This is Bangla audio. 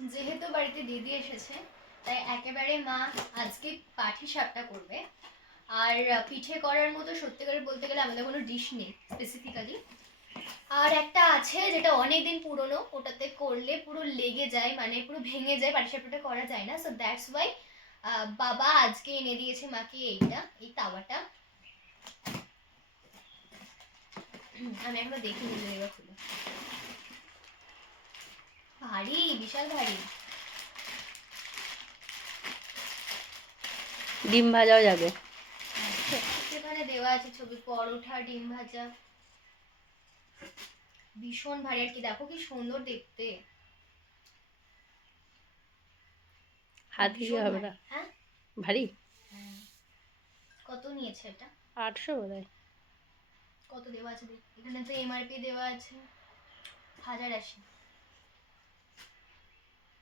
যেহেতু বাড়িতে দিদি এসেছে তাই একেবারে মা আজকে পাটি সাপটা করবে। আর পিঠে করার মতো সত্যিকারে বলতে গেলে আমাদের কোনো ডিশ নেই স্পেসিফিক্যালি। আর একটা আছে যেটা অনেকদিন পুরনো, ওটাতে করলে পুরো লেগে যায়, মানে পুরো ভেঙে যায়, পাটিসাপটাটা করা যায় না। সো দ্যাটস ওয়াই বাবা আজকে এনে দিয়েছে মাকে এই তাওয়াটা। আমি এখনো দেখিনি যদি এবার খুলে। ভারী, বিশাল ভারী। ডিম ভাজাও যাবে। সেখানে দেওয়া আছে ছবি, পরোটা, ডিম ভাজা। ভীষণ ভারী, আর কি দেখো কি সুন্দর দেখতে। হাত দিয়ে হবে না। হ্যাঁ ভারী। কত নিয়েছে এটা? 800 বোধহয়। কত দেওয়া আছে এখানে? তো এমআরপি দেওয়া আছে 1080।